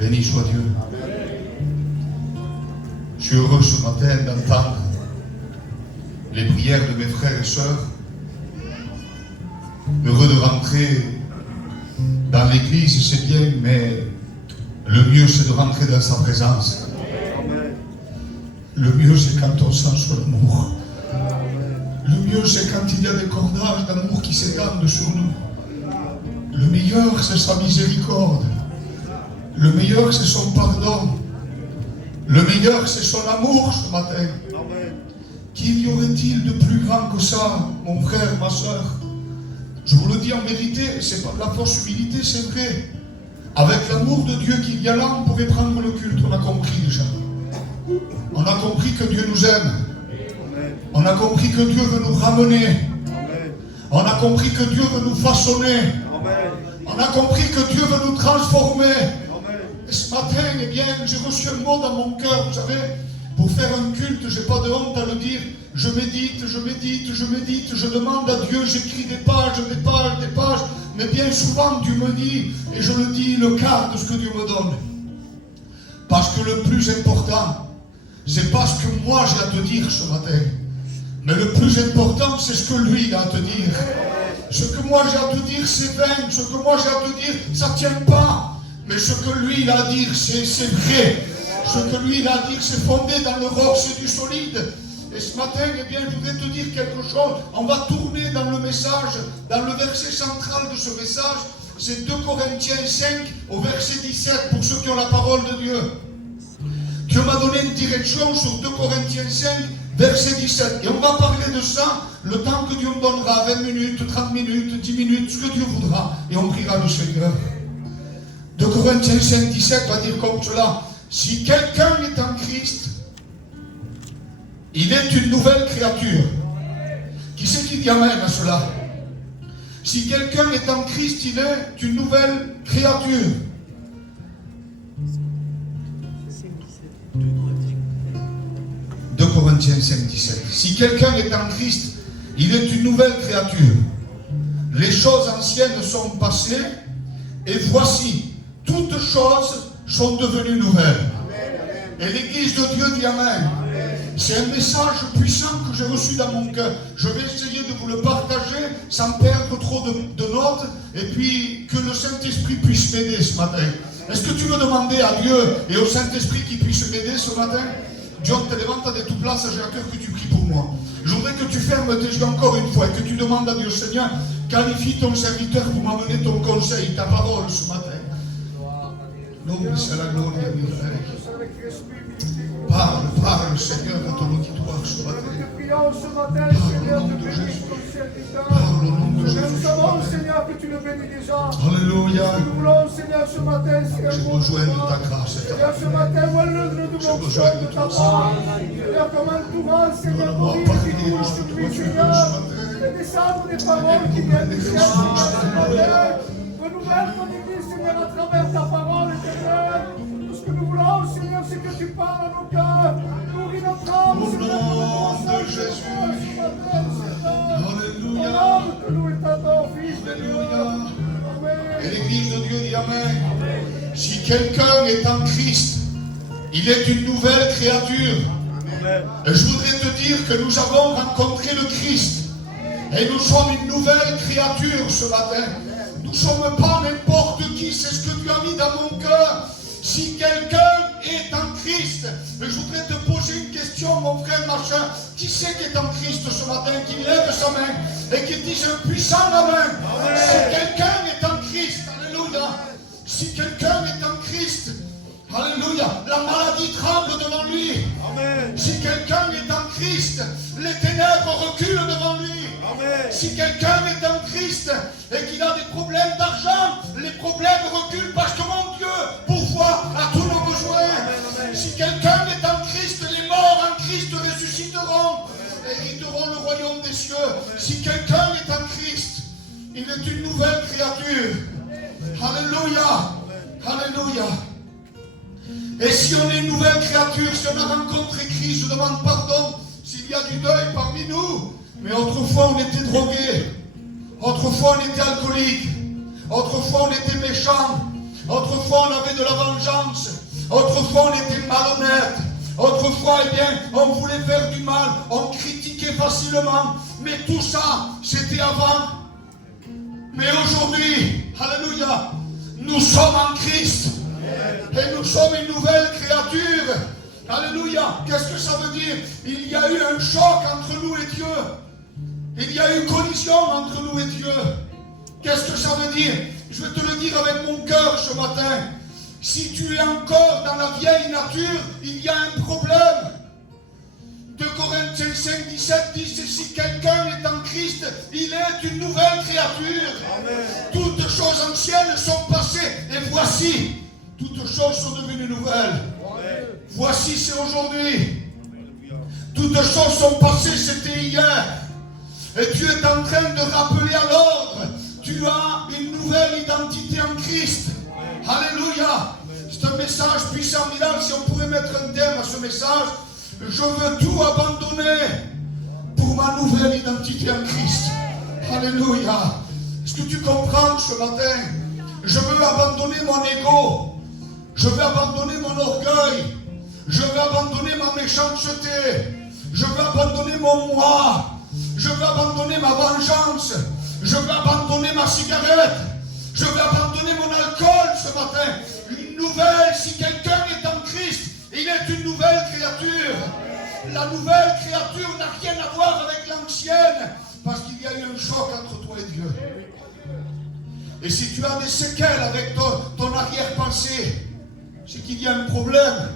Béni soit Dieu. Je suis heureux ce matin d'entendre les prières de mes frères et sœurs. Heureux de rentrer dans l'église, c'est bien, mais le mieux c'est de rentrer dans sa présence. Le mieux c'est quand on sent son amour. Le mieux c'est quand il y a des cordages d'amour qui s'étendent sur nous. Le meilleur c'est sa miséricorde. Le meilleur c'est son pardon. Le meilleur c'est son amour ce matin. Qu'il y aurait-il de plus grand que ça, mon frère, ma soeur? Je vous le dis en vérité, c'est pas de la fausse humilité, c'est vrai. Avec l'amour de Dieu qu'il y a là, on pourrait prendre le culte, on a compris déjà. On a compris que Dieu nous aime. On a compris que Dieu veut nous ramener. On a compris que Dieu veut nous façonner. On a compris que Dieu veut nous transformer. Et ce matin, eh bien, j'ai reçu un mot dans mon cœur, vous savez, pour faire un culte, je n'ai pas de honte à le dire. Je médite, je médite, je médite, je demande à Dieu, j'écris des pages, des pages, des pages. Mais bien souvent, Dieu me dit, et je le dis, le quart de ce que Dieu me donne. Parce que le plus important, c'est pas ce que moi j'ai à te dire ce matin. Mais le plus important, c'est ce que lui a à te dire. Ce que moi j'ai à te dire, c'est vain. Ce que moi j'ai à te dire, ça ne tient pas. Mais ce que lui il a à dire, c'est vrai. Ce que lui il a à dire, c'est fondé dans le roc, c'est du solide. Et ce matin, eh bien, je voudrais te dire quelque chose. On va tourner dans le message, dans le verset central de ce message. C'est 2 Corinthiens 5 au verset 17 pour ceux qui ont la parole de Dieu. Dieu m'a donné une direction sur 2 Corinthiens 5, verset 17. Et on va parler de ça le temps que Dieu me donnera, 20 minutes, 30 minutes, 10 minutes, ce que Dieu voudra. Et on priera le Seigneur. 2 Corinthiens 5, 17 va dire comme cela. Si quelqu'un est en Christ, il est une nouvelle créature. Qui c'est qui dit amen à cela? Si quelqu'un est en Christ, il est une nouvelle créature. 2 Corinthiens 5, 17. Si quelqu'un est en Christ, il est une nouvelle créature. Les choses anciennes sont passées, et voici, toutes choses sont devenues nouvelles. Et l'Église de Dieu dit amen. C'est un message puissant que j'ai reçu dans mon cœur. Je vais essayer de vous le partager sans perdre trop de notes et puis que le Saint-Esprit puisse m'aider ce matin. Est-ce que tu veux demander à Dieu et au Saint-Esprit qu'il puisse m'aider ce matin? John, te levante de toute place, j'ai à cœur que tu pries pour moi. Je voudrais que tu fermes tes yeux encore une fois et que tu demandes à Dieu, Seigneur, qualifie ton serviteur pour m'amener ton conseil, ta parole ce matin. L'homme, c'est la gloire de Dieu. Parle, parle, Seigneur, à ton auditoire ce matin. Parle au nom de Jésus. Parle au nom de Jésus. Nous savons, Seigneur, que tu le bénis déjà. Alléluia. Nous voulons, Seigneur, ce matin, Seigneur, J'ai besoin de ta grâce et ta Seigneur, ce matin, nous besoin de ta toi. parole. Seigneur, comme un tourment, Seigneur, Donne-moi pour parler qui nous de ce que tu veux Seigneur. ce matin. Fais descendre des paroles qui viennent du ciel, Seigneur. Renouvelle ton église, Seigneur, à travers ta parole, Seigneur. Tout ce que nous voulons, Seigneur, c'est que tu parles à nos cœurs. Nourris notre âme, Au Seigneur, nom de Jésus. Alléluia. Nous est à ton Fils, Alléluia. Et Amen. l'Église de Dieu dit amen. Si quelqu'un est en Christ, il est une nouvelle créature. Et je voudrais te dire que nous avons rencontré le Christ. Et nous sommes une nouvelle créature ce matin. Nous ne sommes pas n'importe qui, c'est ce que Dieu a mis dans mon cœur. Si quelqu'un est en Christ, et je voudrais te poser une question, mon frère machin. Qui c'est qui est en Christ ce matin, qui lève sa main et qui dise un puissant amen? Si quelqu'un est en Christ, alléluia. Si quelqu'un est en Christ, alléluia, la maladie tremble devant lui. Amen. Si quelqu'un est en Christ, les ténèbres reculent devant lui. Amen. Si quelqu'un est en Christ et qu'il a des problèmes d'argent, les problèmes reculent parce que mon Dieu pourvoit à tous nos besoins. Amen. Si quelqu'un est en Christ, les morts en Christ ressusciteront et hériteront le royaume des cieux. Si quelqu'un est en Christ, il est une nouvelle créature. Alléluia. Alléluia. Et si on est une nouvelle créature, si on a rencontré Christ, je demande pardon s'il y a du deuil parmi nous. Mais autrefois on était drogués, autrefois on était alcoolique, autrefois on était méchant, Autrefois, on avait de la vengeance. Autrefois, on était malhonnête. Autrefois, eh bien, on voulait faire du mal. On critiquait facilement. Mais tout ça, c'était avant. Mais aujourd'hui, alléluia, nous sommes en Christ. Et nous sommes une nouvelle créature. Alléluia. Qu'est-ce que ça veut dire? Il y a eu un choc entre nous et Dieu. Il y a eu collision entre nous et Dieu. Qu'est-ce que ça veut dire? Je vais te le dire avec mon cœur ce matin. Si tu es encore dans la vieille nature, il y a un problème. 2 Corinthiens 5, 17 dit, si quelqu'un est en Christ, il est une nouvelle créature. Amen. Toutes choses anciennes sont passées, et voici, toutes choses sont devenues nouvelles. Amen. Voici, c'est aujourd'hui. Toutes choses sont passées, c'était hier. Et tu es en train de rappeler à l'ordre. Tu as une nouvelle identité en Christ. Alléluia. C'est un message puissant, miracle. Si on pourrait mettre un thème à ce message, je veux tout abandonner pour ma nouvelle identité en Christ. Alléluia. Est-ce que tu comprends ce matin? Je veux abandonner mon ego. Je veux abandonner mon orgueil. Je veux abandonner ma méchanceté. Je veux abandonner mon moi. Je veux abandonner ma vengeance. Je veux abandonner ma cigarette. Je veux abandonner mon alcool ce matin. Une nouvelle, si quelqu'un est en Christ, il est une nouvelle créature. La nouvelle créature n'a rien à voir avec l'ancienne, parce qu'il y a eu un choc entre toi et Dieu. Et si tu as des séquelles avec ton arrière-pensée, c'est qu'il y a un problème.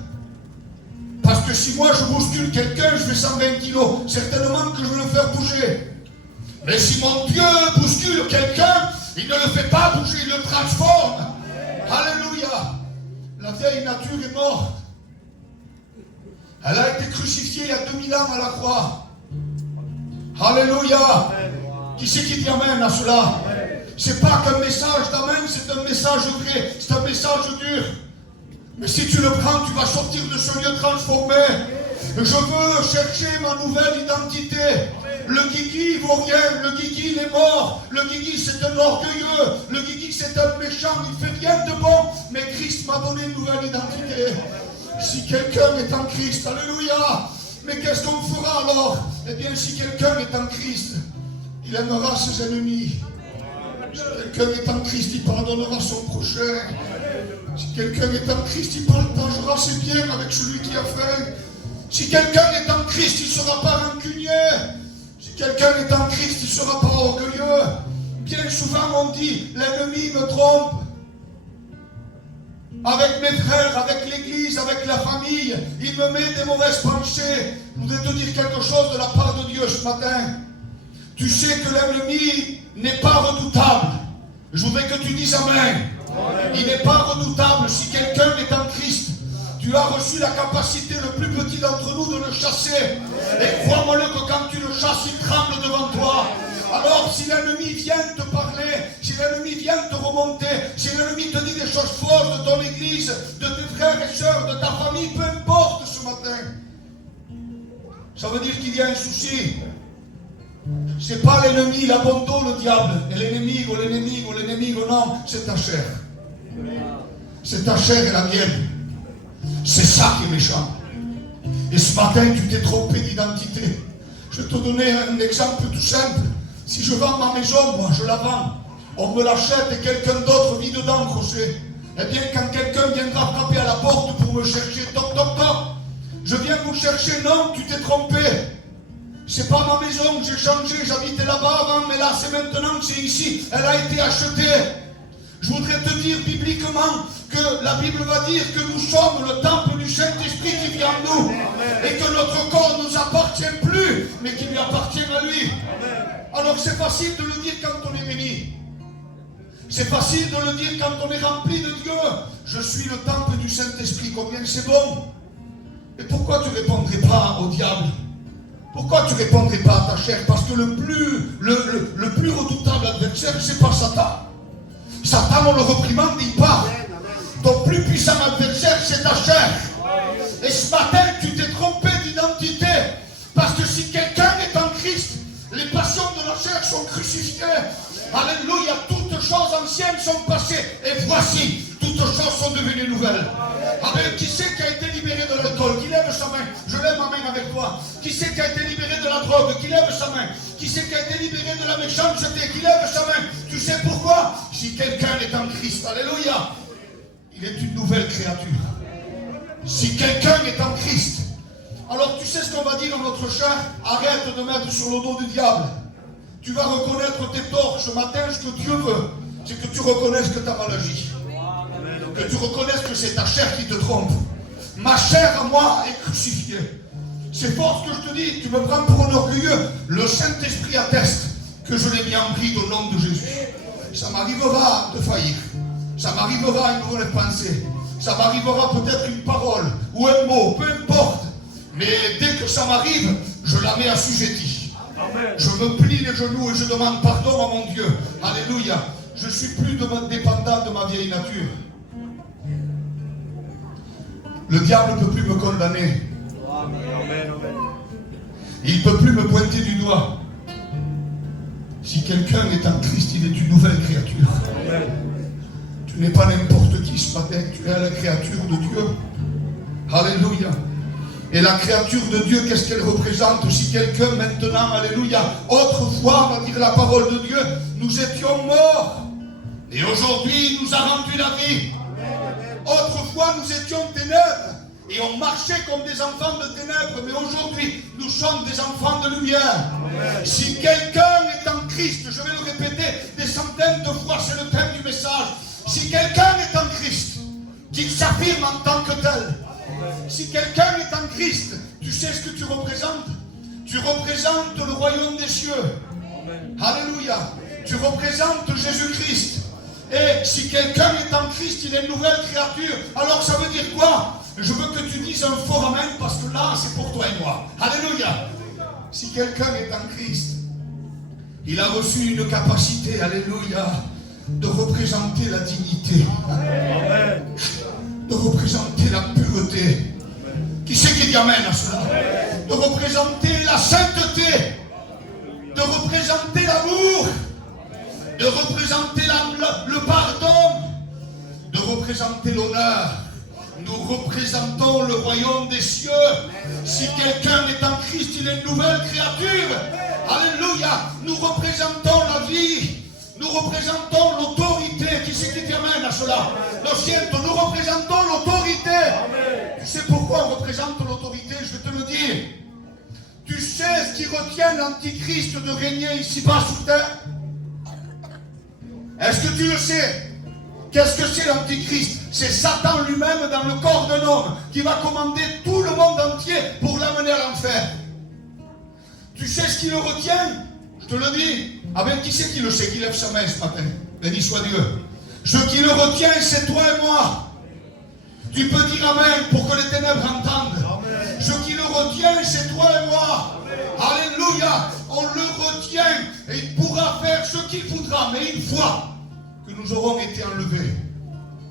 Parce que si moi je bouscule quelqu'un, je fais 120 kilos, certainement que je vais le faire bouger. Mais si mon Dieu bouscule quelqu'un, il ne le fait pas bouger, il le transforme. Alléluia. La vieille nature est morte. Elle a été crucifiée il y a 2000 ans à la croix. Alléluia. Qui c'est qui dit amen à cela? C'est pas qu'un message d'amen, c'est un message vrai, c'est un message dur. Mais si tu le prends, tu vas sortir de ce lieu transformé. Je veux chercher ma nouvelle identité. Le guigui vaut rien, le guigui il est mort. Le guigui c'est un orgueilleux, le guigui c'est un méchant, il fait rien de bon. Mais Christ m'a donné une nouvelle identité. Si quelqu'un est en Christ, alléluia. Mais qu'est-ce qu'on fera alors? Eh bien si quelqu'un est en Christ, il aimera ses ennemis. Si quelqu'un est en Christ, il pardonnera son prochain. Si quelqu'un est en Christ, il partagera ses biens avec celui qui a faim. Si quelqu'un est en Christ, il ne sera pas rancunier. Si quelqu'un est en Christ, il ne sera pas orgueilleux. Bien souvent on dit, l'ennemi me trompe. Avec mes frères, avec l'église, avec la famille, il me met des mauvaises pensées. Je voudrais te dire quelque chose de la part de Dieu ce matin. Tu sais que l'ennemi n'est pas redoutable. Je voudrais que tu dises amen. Il n'est pas redoutable si quelqu'un est en Christ. Tu as reçu la capacité, le plus petit d'entre nous, de le chasser. Et crois-moi que quand tu le chasses, il tremble devant toi. Alors si l'ennemi vient te parler, si l'ennemi vient te remonter, si l'ennemi te dit des choses fausses de ton église, de tes frères et sœurs, de ta famille, peu importe ce matin, ça veut dire qu'il y a un souci. C'est pas l'ennemi, l'abandon, le diable, et l'ennemi, non, c'est ta chair. C'est ta chair et la mienne. C'est ça qui est méchant. Et ce matin, tu t'es trompé d'identité. Je vais te donner un exemple tout simple. Si je vends ma maison, moi, je la vends. On me l'achète et quelqu'un d'autre vit dedans, José. Eh bien, quand quelqu'un viendra frapper à la porte pour me chercher, toc, toc, toc, je viens vous chercher, non, tu t'es trompé. C'est pas ma maison que j'ai changé, j'habitais là-bas avant, mais là, c'est maintenant que c'est ici. Elle a été achetée. Je voudrais te dire bibliquement que la Bible va dire que nous sommes le temple du Saint-Esprit qui vit en nous. Et que notre corps ne nous appartient plus, mais qu'il lui appartient à lui. Alors c'est facile de le dire quand on est béni. C'est facile de le dire quand on est rempli de Dieu. Je suis le temple du Saint-Esprit, combien c'est bon. Et pourquoi tu ne répondrais pas au diable? Pourquoi tu ne répondrais pas à ta chair? Parce que le plus redoutable adversaire, c'est pas Satan. Satan, on le reprimande, il part. Ton plus puissant adversaire, c'est ta chair. Et ce matin, tu t'es trompé d'identité. Parce que si quelqu'un est en Christ, les passions de la chair sont crucifiées. Alléluia, toutes choses anciennes sont passées. Et voici, toutes devenue nouvelle. Amen. Qui c'est qui a été libéré de l'alcool? Qui lève sa main. Je lève ma main avec toi. Qui c'est qui a été libéré de la drogue? Qui lève sa main. Qui c'est qui a été libéré de la méchanceté? Qui lève sa main. Tu sais pourquoi? Si quelqu'un est en Christ, alléluia, il est une nouvelle créature. Si quelqu'un est en Christ, alors tu sais ce qu'on va dire à notre chair? Arrête de mettre sur le dos du diable. Tu vas reconnaître tes torts. Ce matin, ce que Dieu veut, c'est que tu reconnaisses que tu as mal agi. Que tu reconnaisses que c'est ta chair qui te trompe. Ma chair à moi est crucifiée. C'est fort ce que je te dis. Tu me prends pour un orgueilleux. Le Saint-Esprit atteste que je l'ai mis en bride au nom de Jésus. Ça m'arrivera de faillir. Ça m'arrivera une mauvaise pensée. Ça m'arrivera peut-être une parole ou un mot, peu importe. Mais dès que ça m'arrive, je la mets assujettie. Je me plie les genoux et je demande pardon à mon Dieu. Alléluia. Je ne suis plus dépendant de ma vieille nature. Le diable ne peut plus me condamner. Il ne peut plus me pointer du doigt. Si quelqu'un est en Christ, il est une nouvelle créature. Tu n'es pas n'importe qui ce matin. Tu es la créature de Dieu. Alléluia. Et la créature de Dieu, qu'est-ce qu'elle représente? Si quelqu'un maintenant, alléluia, autrefois, va dire la parole de Dieu, nous étions morts. Et aujourd'hui, il nous a rendu la vie. Autrefois, nous étions ténèbres. Et on marchait comme des enfants de ténèbres. Mais aujourd'hui, nous sommes des enfants de lumière. Si quelqu'un est en Christ, je vais le répéter des centaines de fois, c'est le thème du message. Si quelqu'un est en Christ, qu'il s'affirme en tant que tel. Si quelqu'un est en Christ, tu sais ce que tu représentes? Tu représentes le royaume des cieux. Alléluia. Tu représentes Jésus-Christ. Et si quelqu'un est en Christ, il est une nouvelle créature. Alors ça veut dire quoi? Je veux que tu dises un fort amen parce que là, c'est pour toi et moi. Alléluia. Si quelqu'un est en Christ, il a reçu une capacité, alléluia, de représenter la dignité. Amen. De représenter la pureté. Qui c'est qui dit amen à cela? De représenter la sainteté. De représenter l'amour. De représenter le pardon. De représenter l'honneur. Nous représentons le royaume des cieux. Si quelqu'un est en Christ, il est une nouvelle créature. Alléluia. Nous représentons la vie. Nous représentons l'autorité. Qui c'est qui dit amen à cela? Nous représentons l'autorité. Tu sais pourquoi on représente l'autorité? Je vais te le dire. Tu sais ce qui retient l'Antichrist de régner ici-bas sur terre? Est-ce que tu le sais? Qu'est-ce que c'est l'Antichrist? C'est Satan lui-même dans le corps d'un homme qui va commander tout le monde entier pour l'amener à l'enfer. Tu sais ce qui le retient? Je te le dis. Ah ben qui c'est qui le sait, qui lève sa main ce matin? Béni soit Dieu. Ce qui le retient, c'est toi et moi. Tu peux dire amen pour que les ténèbres entendent. Amen. Ce qui le retient, c'est toi et moi. Amen. Alléluia. On le retient et il pourra faire ce qu'il voudra. Mais une fois que nous aurons été enlevés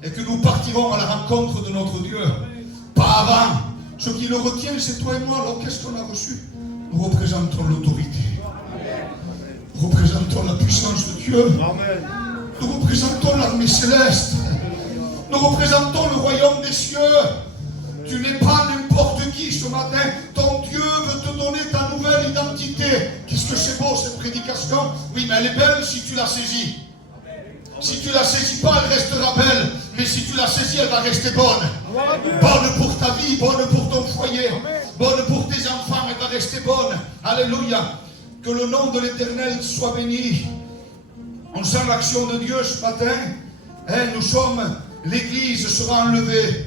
et que nous partirons à la rencontre de notre Dieu, pas avant. Ce qui le retient, c'est toi et moi. Alors qu'est-ce qu'on a reçu? Nous représentons l'autorité. Nous représentons la puissance de Dieu. Amen. Nous représentons l'armée céleste. Nous représentons le royaume des cieux. Tu n'es pas n'importe qui ce matin. Ton Dieu veut te donner ta nouvelle identité. Qu'est-ce que c'est beau cette prédication? Oui, mais elle est belle si tu la saisis. Si tu la saisis pas, elle restera belle. Mais si tu la saisis, elle va rester bonne. Bonne pour ta vie, bonne pour ton foyer, bonne pour tes enfants, elle va rester bonne. Alléluia. Que le nom de l'Éternel soit béni. On sent l'action de Dieu ce matin. Nous sommes, l'Église sera enlevée.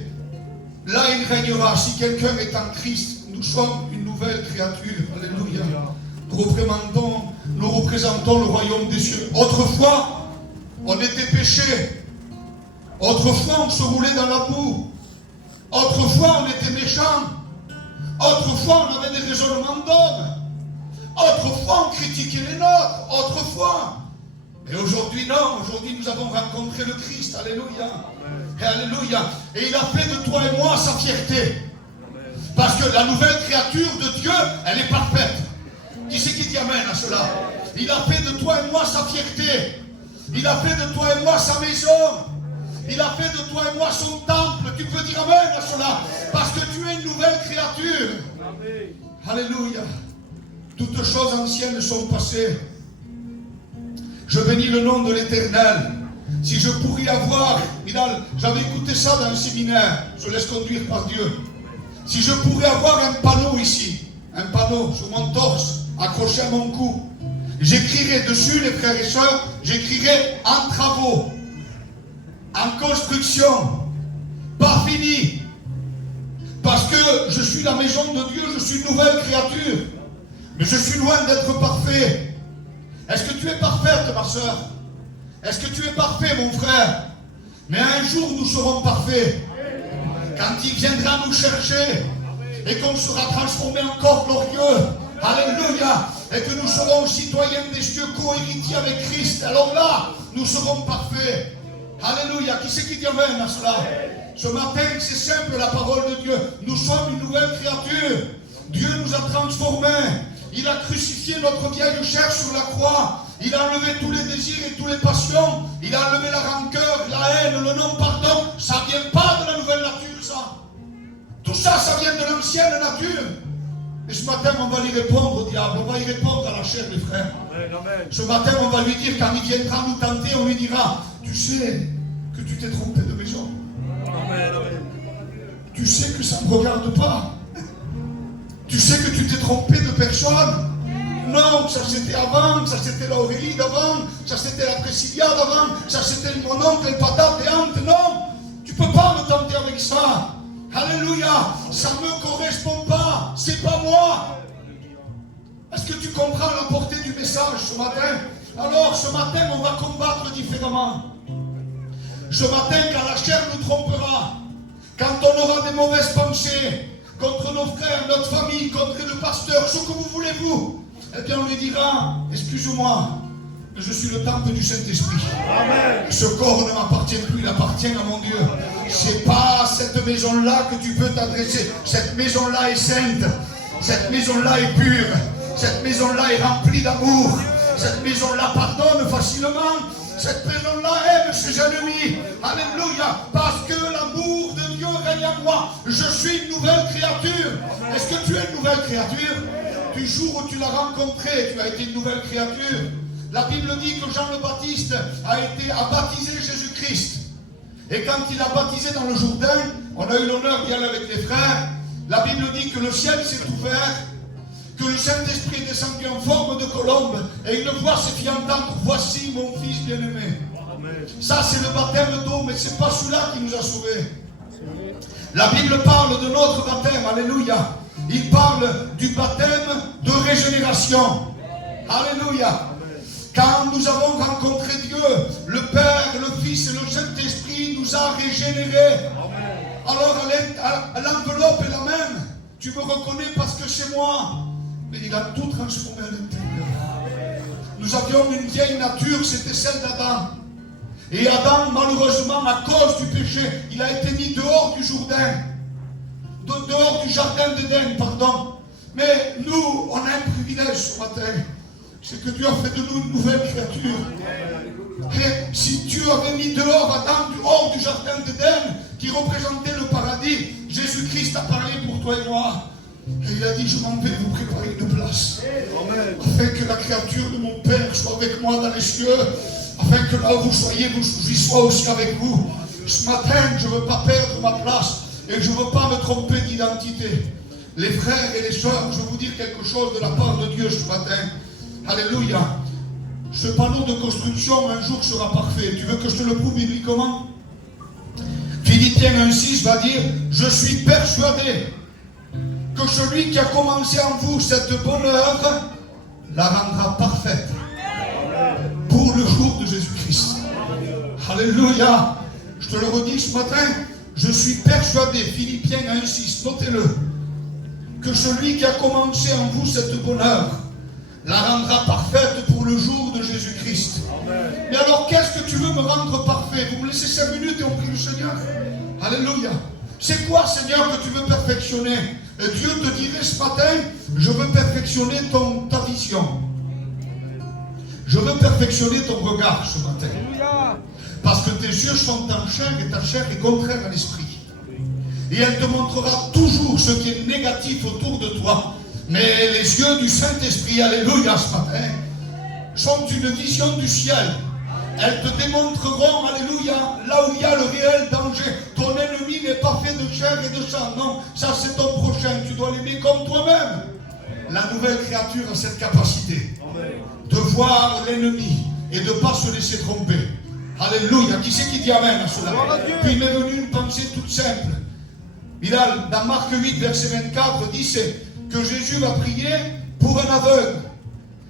Là, il régnera. Si quelqu'un est en Christ, nous sommes une nouvelle créature. Alléluia. Nous représentons le royaume des cieux. Autrefois, on était péchés. Autrefois, on se roulait dans la boue. Autrefois, on était méchants. Autrefois, on avait des raisonnements d'hommes. Autrefois, on critiquait les nôtres. Autrefois. Mais aujourd'hui, non. Aujourd'hui, nous avons rencontré le Christ. Alléluia. Alléluia. Et il a fait de toi et moi sa fierté. Parce que la nouvelle créature de Dieu, elle est parfaite. Qui c'est qui dit amen à cela? Il a fait de toi et moi sa fierté. Il a fait de toi et moi sa maison. Il a fait de toi et moi son temple. cela. Parce que tu es une nouvelle créature. Alléluia. Toutes choses anciennes sont passées. Je bénis le nom de l'Éternel. Si je pourrais avoir, j'avais écouté ça dans un séminaire, je laisse conduire par Dieu. Si je pourrais avoir un panneau ici, un panneau sur mon torse, accroché à mon cou, j'écrirais dessus, les frères et sœurs, j'écrirais en travaux, en construction, pas fini. Parce que je suis la maison de Dieu, je suis une nouvelle créature. Mais je suis loin d'être parfait. Est-ce que tu es parfaite, ma sœur? Est-ce que tu es parfait, mon frère? Mais un jour, nous serons parfaits. Quand il viendra nous chercher et qu'on sera transformé en corps glorieux. Alléluia. Et que nous serons citoyens des cieux, co-héritiers avec Christ. Alors là, nous serons parfaits. Alléluia. Qui c'est qui dit amen à cela? Ce matin, c'est simple, la parole de Dieu. Nous sommes une nouvelle créature. Dieu nous a transformés. Il a crucifié notre vieille chair sur la croix. Il a enlevé tous les désirs et toutes les passions. Il a enlevé la rancœur, la haine, le non-pardon. Ça ne vient pas de la nouvelle nature, ça. Tout ça, ça vient de l'ancienne nature. Et ce matin, on va lui répondre au diable. On va y répondre à la chair, les frères. Amen, amen. Ce matin, on va lui dire, quand il viendra nous tenter, on lui dira, tu sais que tu t'es trompé de maison. Amen, amen. Tu sais que ça ne me regarde pas. Tu sais que tu t'es trompé de personne. Non, ça c'était avant, ça c'était l'Aurélie d'avant, ça c'était la Priscilla d'avant, ça c'était mon oncle, le patate et Ante. Non, tu ne peux pas me tenter avec ça. Alléluia, ça ne me correspond pas, c'est pas moi. Est-ce que tu comprends la portée du message ce matin? Alors ce matin, on va combattre différemment. Ce matin, quand la chair nous trompera, quand on aura des mauvaises pensées contre nos frères, notre famille, contre le pasteur, ce que vous voulez vous, eh bien on lui dira, excuse-moi, je suis le temple du Saint-Esprit. Amen. Ce corps ne m'appartient plus, il appartient à mon Dieu. C'est pas à cette maison-là que tu peux t'adresser. Cette maison-là est sainte. Cette maison-là est pure. Cette maison-là est remplie d'amour. Cette maison-là pardonne facilement. Cette maison-là aime ses ennemis. Alléluia. Parce que l'amour de Dieu règne en moi. Je suis une nouvelle créature. Est-ce que tu es une nouvelle créature? Du jour où tu l'as rencontré, tu as été une nouvelle créature. La Bible dit que Jean le Baptiste a baptisé Jésus-Christ. Et quand il a baptisé dans le Jourdain, on a eu l'honneur d'y aller avec les frères. La Bible dit que le ciel s'est ouvert, que le Saint-Esprit est descendu en forme de colombe, et une voix s'est fit entendre, voici mon fils bien-aimé. Ça c'est le baptême d'eau, mais ce n'est pas celui-là qui nous a sauvés. La Bible parle de notre baptême, alléluia. Il parle du baptême de régénération. Alléluia. Quand nous avons rencontré Dieu, le Père, le Fils et le Saint-Esprit nous a régénérés. Alors l'enveloppe est la même. Tu me reconnais parce que c'est moi. Mais il a tout transformé à l'intérieur. Nous avions une vieille nature, c'était celle d'Adam. Et Adam, malheureusement, à cause du péché, il a été mis dehors du Jourdain. Dehors du jardin d'Éden, pardon. Mais nous, on a un privilège ce matin. C'est que Dieu a fait de nous une nouvelle créature. Et si Dieu avait mis dehors Adam, hors du jardin d'Éden, qui représentait le paradis, Jésus-Christ a parlé pour toi et moi. Et il a dit, je m'en vais vous préparer une place. Afin que la créature de mon Père soit avec moi dans les cieux. Afin que là où vous soyez, j'y sois aussi avec vous. Ce matin, je ne veux pas perdre ma place. Et je ne veux pas me tromper d'identité. Les frères et les sœurs, je vais vous dire quelque chose de la part de Dieu ce matin. Alléluia. Ce panneau de construction un jour sera parfait. Tu veux que je te le prouve bibliquement? Philippiens 1,6 va dire, je suis persuadé que celui qui a commencé en vous cette bonne œuvre la rendra parfaite pour le jour de Jésus-Christ. Alléluia. Je te le redis ce matin. Je suis persuadé, Philippiens 1,6, notez-le, que celui qui a commencé en vous cette bonne œuvre la rendra parfaite pour le jour de Jésus-Christ. Mais alors, qu'est-ce que tu veux me rendre parfait? Vous me laissez 5 minutes et on prie le Seigneur. Alléluia. C'est quoi, Seigneur, que tu veux perfectionner? Et Dieu te dirait ce matin, je veux perfectionner ta vision. Je veux perfectionner ton regard ce matin. Parce que tes yeux sont en chair et ta chair est contraire à l'esprit. Et elle te montrera toujours ce qui est négatif autour de toi. Mais les yeux du Saint-Esprit, alléluia, ce matin, sont une vision du ciel. Elles te démontreront, alléluia, là où il y a le réel danger. Ton ennemi n'est pas fait de chair et de sang. Non, ça c'est ton prochain. Tu dois l'aimer comme toi-même. La nouvelle créature a cette capacité de voir l'ennemi et de ne pas se laisser tromper. Alléluia. Qui c'est qui dit amen à cela? Puis il m'est venu une pensée toute simple. Bilal, dans Marc 8, verset 24, dit que Jésus va prier pour un aveugle.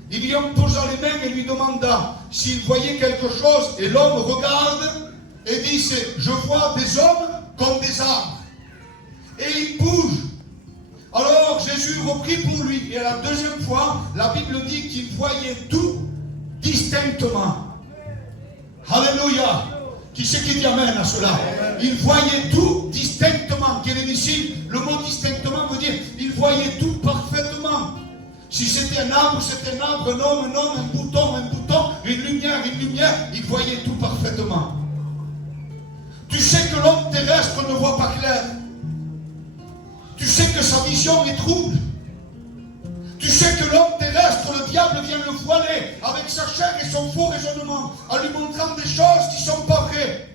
Il lui en posa les mains et lui demanda s'il voyait quelque chose. Et l'homme regarde et dit, je vois des hommes comme des arbres. Et il bouge. Alors Jésus reprit pour lui. Et à la deuxième fois, la Bible dit qu'il voyait tout distinctement. Alléluia. Qui c'est qui dit amen à cela? Il voyait tout distinctement. Quel est ici? Le mot distinctement veut dire il voyait tout parfaitement. Si c'était un arbre, c'était un arbre, un homme, un bouton, une lumière, il voyait tout parfaitement. Tu sais que l'homme terrestre ne voit pas clair. Tu sais que sa vision est trouble. Tu sais que l'homme terrestre, le diable vient le voiler avec sa chair et son faux raisonnement, en lui montrant des choses qui ne sont pas vraies.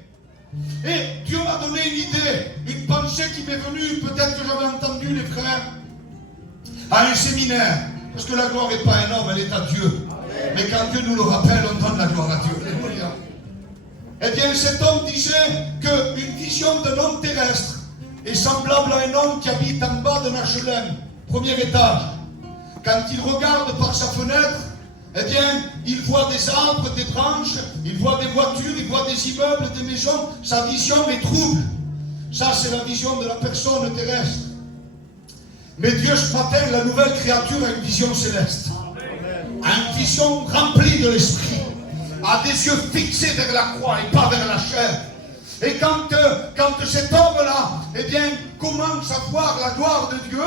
Et Dieu m'a donné une idée, une pensée qui m'est venue, peut-être que j'avais entendu les frères, à un séminaire. Parce que la gloire n'est pas un homme, elle est à Dieu. Mais quand Dieu nous le rappelle, on donne la gloire à Dieu. Alléluia. Eh bien, cet homme disait qu'une vision d'un homme terrestre est semblable à un homme qui habite en bas d'un HLM, premier étage. Quand il regarde par sa fenêtre, eh bien, il voit des arbres, des branches, il voit des voitures, il voit des immeubles, des maisons. Sa vision est trouble. Ça, c'est la vision de la personne terrestre. Mais Dieu, ce matin, la nouvelle créature a une vision céleste. A une vision remplie de l'esprit. A des yeux fixés vers la croix et pas vers la chair. Et quand cet homme-là, eh bien, commence à voir la gloire de Dieu,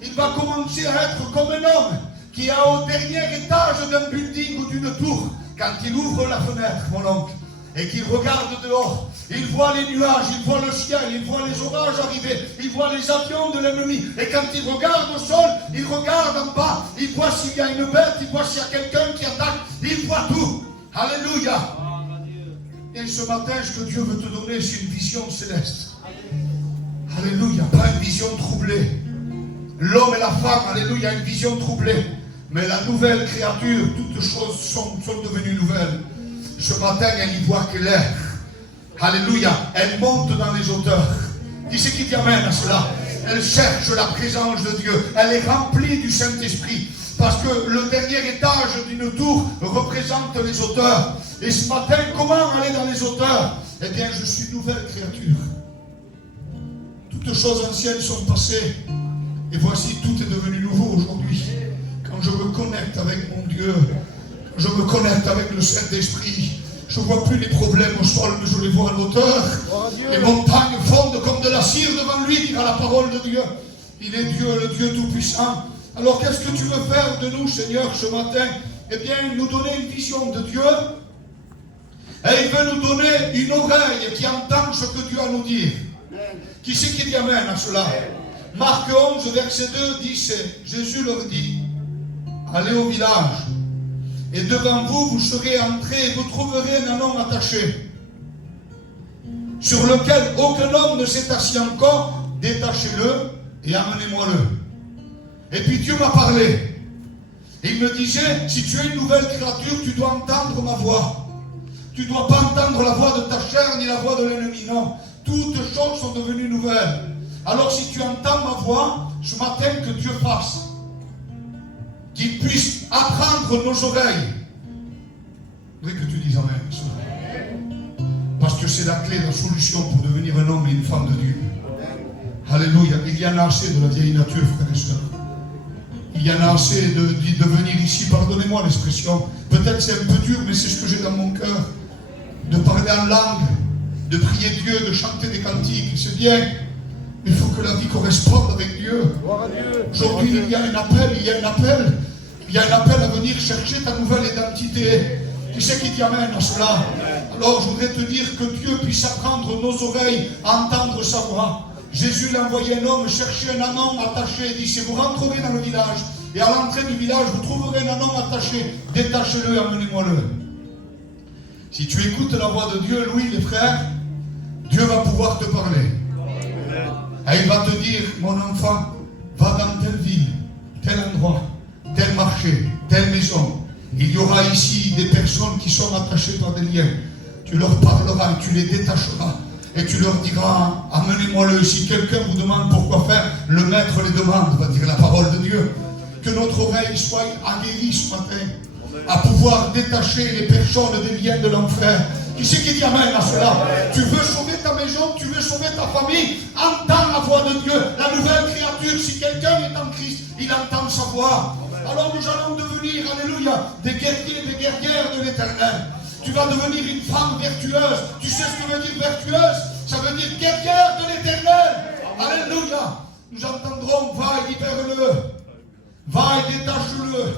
il va commencer à être comme un homme qui est au dernier étage d'un building ou d'une tour. Quand il ouvre la fenêtre, mon oncle, et qu'il regarde dehors, il voit les nuages, il voit le ciel, il voit les orages arriver, il voit les avions de l'ennemi. Et quand il regarde au sol, il regarde en bas, il voit s'il y a une bête, il voit s'il y a quelqu'un qui attaque, il voit tout. Alléluia. Et ce matin, ce que Dieu veut te donner, c'est une vision céleste. Alléluia. Pas une vision troublée. L'homme et la femme, alléluia, une vision troublée. Mais la nouvelle créature, toutes choses sont devenues nouvelles. Ce matin, elle y voit clair. Alléluia. Elle monte dans les hauteurs. Qui c'est qui dit amen à cela? Elle cherche la présence de Dieu. Elle est remplie du Saint-Esprit. Parce que le dernier étage d'une tour représente les hauteurs. Et ce matin, comment aller dans les hauteurs? Eh bien, je suis nouvelle créature. Toutes choses anciennes sont passées. Et voici, tout est devenu nouveau aujourd'hui. Quand je me connecte avec mon Dieu, quand je me connecte avec le Saint-Esprit, je ne vois plus les problèmes au sol, mais je les vois à l'auteur. Les montagnes fondent comme de la cire devant lui, dira la parole de Dieu. Il est Dieu, le Dieu Tout-Puissant. Alors qu'est-ce que tu veux faire de nous, Seigneur, ce matin? Eh bien, nous donner une vision de Dieu. Et il veut nous donner une oreille qui entend ce que Dieu a à nous dire. Qui c'est qui dit amen à cela? Marc 11, verset 2 dit, Jésus leur dit, allez au village, et devant vous, vous serez entrés et vous trouverez un homme attaché, sur lequel aucun homme ne s'est assis encore, détachez-le et amenez-moi-le. Et puis Dieu m'a parlé. Et il me disait, si tu es une nouvelle créature, tu dois entendre ma voix. Tu ne dois pas entendre la voix de ta chair ni la voix de l'ennemi, non. Toutes choses sont devenues nouvelles. Alors si tu entends ma voix, ce matin que Dieu fasse, qu'il puisse apprendre nos oreilles. Je voudrais que tu dises amen. Parce que c'est la clé, la solution pour devenir un homme et une femme de Dieu. Alléluia. Il y en a assez de la vieille nature, frères et sœurs. Il y en a assez de venir ici, pardonnez-moi l'expression. Peut-être c'est un peu dur, mais c'est ce que j'ai dans mon cœur. De parler en langue, de prier Dieu, de chanter des cantiques, c'est bien. Mais il faut que la vie corresponde avec Dieu. Aujourd'hui, il y a un appel, il y a un appel. Il y a un appel à venir chercher ta nouvelle identité. Qui c'est qui t'amène à cela? Alors je voudrais te dire que Dieu puisse apprendre nos oreilles à entendre sa voix. Jésus il a envoyé un homme chercher un anon attaché. Il dit, si vous rentrerez dans le village, et à l'entrée du village, vous trouverez un anon attaché. Détachez-le et amenez-moi-le. Si tu écoutes la voix de Dieu, Louis, les frères, Dieu va pouvoir te parler. Et il va te dire, mon enfant, va dans telle ville, tel endroit, tel marché, telle maison. Il y aura ici des personnes qui sont attachées par des liens. Tu leur parleras, tu les détacheras. Et tu leur diras, amenez-moi-le. Si quelqu'un vous demande pourquoi faire, le maître les demande, va dire la parole de Dieu. Que notre oreille soit aguerrie ce matin, à pouvoir détacher les personnes des liens de l'enfer. Qui c'est qui dit amen à cela? Tu veux sauver ta maison, tu veux sauver ta famille, entends la voix de Dieu, la nouvelle créature. Si quelqu'un est en Christ, il entend sa voix. Alors nous allons devenir, alléluia, des guerriers, des guerrières de l'Éternel. Tu vas devenir une femme vertueuse. Tu sais ce que veut dire vertueuse? Ça veut dire guerrière de l'Éternel. Alléluia. Nous entendrons, va et libère-le. Va et détache-le.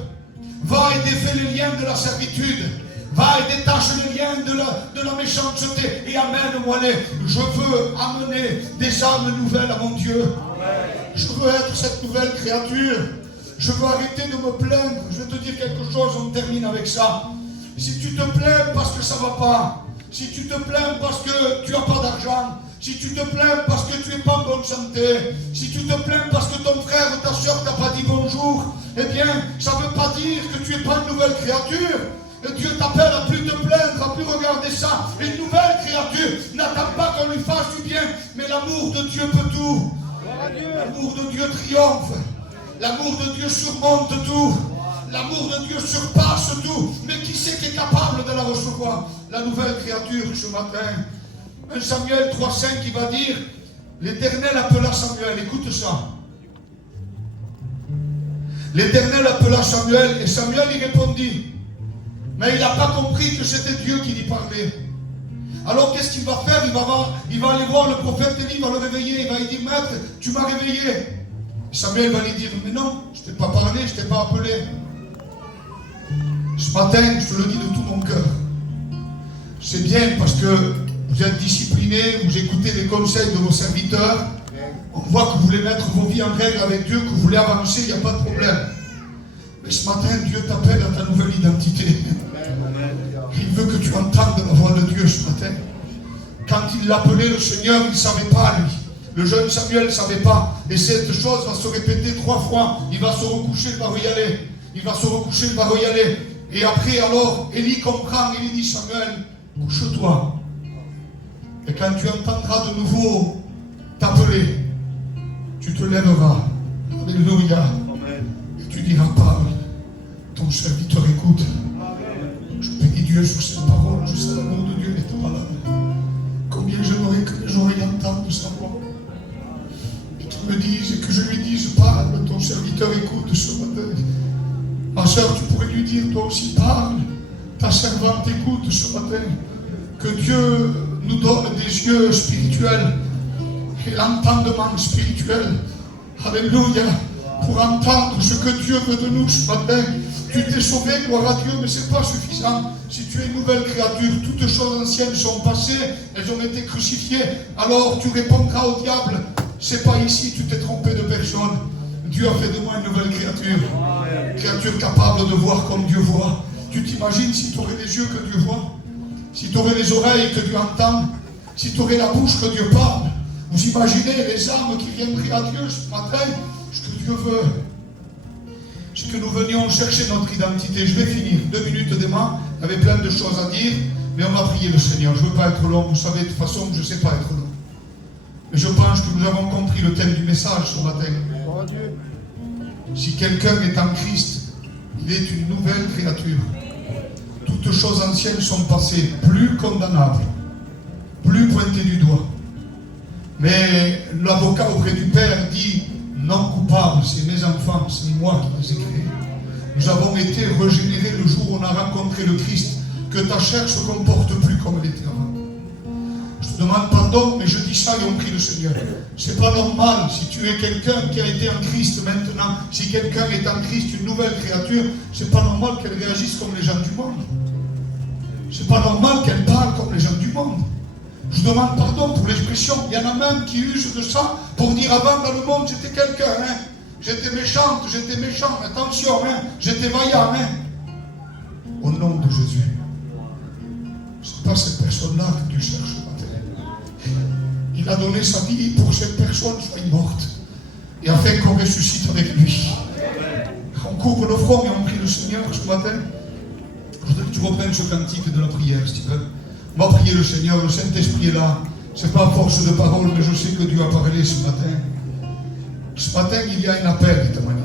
Va et défais les liens de la servitude. Va et détache les liens de la méchanceté et amène-moi-les. Je veux amener des âmes nouvelles à mon Dieu. Je veux être cette nouvelle créature. Je veux arrêter de me plaindre. Je vais te dire quelque chose, on termine avec ça. Si tu te plains parce que ça ne va pas, si tu te plains parce que tu n'as pas d'argent, si tu te plains parce que tu n'es pas en bonne santé, si tu te plains parce que ton frère ou ta soeur t'a pas dit bonjour, eh bien, ça ne veut pas dire que tu n'es pas une nouvelle créature. Et Dieu t'appelle à plus te plaindre, à plus regarder ça. Une nouvelle créature n'attend pas qu'on lui fasse du bien, mais l'amour de Dieu peut tout. L'amour de Dieu triomphe. L'amour de Dieu surmonte tout. L'amour de Dieu surpasse tout. Mais qui c'est qui est capable de la recevoir? La nouvelle créature ce matin. 1 Samuel 3,5 qui va dire, l'Éternel appela Samuel. Écoute ça. L'Éternel appela Samuel et Samuel y répondit. Mais il n'a pas compris que c'était Dieu qui lui parlait. Alors qu'est-ce qu'il va faire? Il va aller voir le prophète Élie, il va le réveiller, il va lui dire, maître, tu m'as réveillé. Samuel va lui dire, mais non, je ne t'ai pas parlé, je ne t'ai pas appelé. Ce matin, je te le dis de tout mon cœur. C'est bien parce que vous êtes disciplinés, vous écoutez les conseils de vos serviteurs. On voit que vous voulez mettre vos vies en règle avec Dieu, que vous voulez avancer, il n'y a pas de problème. Mais ce matin, Dieu t'appelle à ta nouvelle identité. Il veut que tu entendes la voix de Dieu ce matin. Quand il l'appelait le Seigneur, il ne savait pas lui. Le jeune Samuel ne savait pas. Et cette chose va se répéter 3 fois. Il va se recoucher, il va y aller. Il va se recoucher, il va y aller. Et après, alors, Élie comprend, il dit, Samuel, couche-toi. Et quand tu entendras de nouveau t'appeler, tu te lèveras. Alléluia. Et tu diras, parle. Ton serviteur écoute. Je bénis Dieu sur cette parole. Je sais l'amour de Dieu est malade. Combien j'aimerais que les oreilles entendent sa voix. Et qu'il me dise, et que je lui dise, parle, ton serviteur écoute ce matin. Ma soeur, tu pourrais lui dire, toi aussi, parle. Ta servante écoute ce matin. Que Dieu nous donne des yeux spirituels et l'entendement spirituel. Alléluia. Pour entendre ce que Dieu veut de nous ce matin. Tu t'es sauvé, gloire à Dieu, mais ce n'est pas suffisant. Si tu es une nouvelle créature, toutes choses anciennes sont passées, elles ont été crucifiées. Alors tu répondras au diable, c'est pas ici, tu t'es trompé de personne. Dieu a fait de moi une nouvelle créature. Créature capable de voir comme Dieu voit. Tu t'imagines si tu aurais les yeux que Dieu voit? Si tu aurais les oreilles que Dieu entend? Si tu aurais la bouche que Dieu parle? Vous imaginez les âmes qui viendraient à Dieu ce matin? Ce que Dieu veut, c'est que nous venions chercher notre identité. Je vais finir, 2 minutes demain, il y avait plein de choses à dire, mais on va prier le Seigneur. Je ne veux pas être long, vous savez de toute façon que je ne sais pas être long. Mais je pense que nous avons compris le thème du message ce matin. Si quelqu'un est en Christ, il est une nouvelle créature. Toutes choses anciennes sont passées, plus condamnables, plus pointées du doigt. Mais l'avocat auprès du Père dit, non coupable, c'est mes enfants, c'est moi qui les ai créés. Nous avons été régénérés le jour où on a rencontré le Christ. Que ta chair se comporte plus comme elle était avant. Je te demande pardon, mais je dis ça et on prie le Seigneur. C'est pas normal, si tu es quelqu'un qui a été en Christ maintenant, si quelqu'un est en Christ, une nouvelle créature, c'est pas normal qu'elle réagisse comme les gens du monde. C'est pas normal qu'elle parle comme les gens du monde. Je demande pardon pour l'expression. Il y en a même qui usent de ça pour dire avant dans le monde j'étais quelqu'un. Hein. J'étais méchante, j'étais méchant. Attention, hein. J'étais vaillant. Hein. Au nom de Jésus. Ce n'est pas cette personne-là que Dieu cherche ce matin. Il a donné sa vie pour que cette personne soit morte. Et afin qu'on ressuscite avec lui. On couvre nos fronts et on prie le Seigneur ce matin. Je voudrais que tu reprennes ce cantique de la prière, si tu veux. On va prier le Seigneur, le Saint-Esprit est là. Ce n'est pas à force de parole, mais je sais que Dieu a parlé ce matin. Ce matin, il y a un appel, de ta manière.